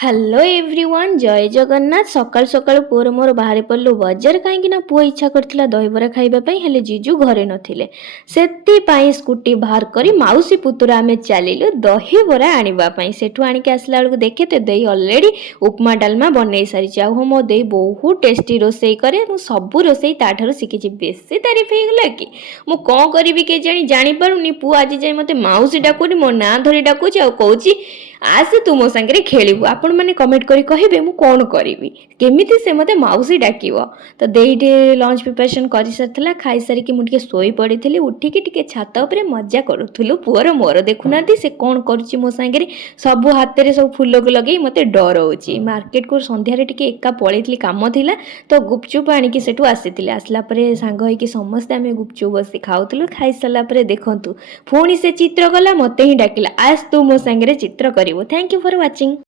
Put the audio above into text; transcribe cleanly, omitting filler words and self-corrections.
Hello everyone ଜୟ ଜଗନ୍ନାଥ। ସକାଳୁ ସକାଳୁ ପୁଅର ମୋର ବାହାରି ପଡ଼ିଲୁ ବଜାର, କାହିଁକି ନା ପୁଅ ଇଚ୍ଛା କରିଥିଲା ଦହିବରା ଖାଇବା ପାଇଁ, ହେଲେ ଜିଜୁ ଘରେ ନଥିଲେ। ସେଥିପାଇଁ ସ୍କୁଟି ବାହାର କରି ମାଉସୀ ପୁତୁରା ଆମେ ଚାଲିଲୁ ଦହିବରା ଆଣିବା ପାଇଁ। ସେଠୁ ଆଣିକି ଆସିଲା ବେଳକୁ ଦେଖେ ତ ଦେଇ ଅଲରେଡ଼ି ଉପମା ଡାଲମା ବନେଇ ସାରିଛି। ଆଉ ହଁ, ମୋ ଦେଇ ବହୁତ ଟେଷ୍ଟି ରୋଷେଇ କରେ। ମୁଁ ସବୁ ରୋଷେଇ ତାଠାରୁ ଶିଖିଛି। ବେଶୀ ତାରିଫ ହେଇଗଲା କି? ମୁଁ କ'ଣ କରିବି କେଜାଣି ଜାଣିପାରୁନି। ପୁଅ ଆଜି ଯାଇ ମୋତେ ମାଉସୀ ଡାକୁନି, ମୋ ନାଁ ଧରି ଡାକୁଛି ଆଉ କହୁଛି ଆସେ ତୁ ମୋ ସାଙ୍ଗରେ ଖେଳିବୁ। ଆପଣମାନେ କମେଣ୍ଟ କରି କହିବେ ମୁଁ କ'ଣ କରିବି, କେମିତି ସେ ମୋତେ ମାଉସୀ ଡାକିବ। ତ ଦେଇ ଟିକେ ଲଞ୍ଚ ପ୍ରିପାରେସନ୍ କରିସାରିଥିଲା। ଖାଇସାରିକି ମୁଁ ଟିକେ ଶୋଇ ପଡ଼ିଥିଲି। ଉଠିକି ଟିକେ ଛାତ ଉପରେ ମଜା କରୁଥିଲୁ ପୁଅର ମୋର। ଦେଖୁନାହାନ୍ତି ସେ କ'ଣ କରୁଛି ମୋ ସାଙ୍ଗରେ। ସବୁ ହାତରେ ସବୁ ଫୁଲକୁ ଲଗେଇ ମୋତେ ଡରଉଛି। ମାର୍କେଟକୁ ସନ୍ଧ୍ୟାରେ ଟିକେ ଏକା ପଳେଇଥିଲି, କାମ ଥିଲା ତ ଗୁପଚୁପ୍ ଆଣିକି ସେଠୁ ଆସିଥିଲି। ଆସିଲା ପରେ ସାଙ୍ଗ ହେଇକି ସମସ୍ତେ ଆମେ ଗୁପଚୁପ୍ ବସି ଖାଉଥିଲୁ। ଖାଇସାରିଲା ପରେ ଦେଖନ୍ତୁ ପୁଣି ସେ ଚିତ୍ର କଲା, ମୋତେ ହିଁ ଡାକିଲା ଆସ ତୁ ମୋ ସାଙ୍ଗରେ ଚିତ୍ର କରିବୁ। Thank you for watching.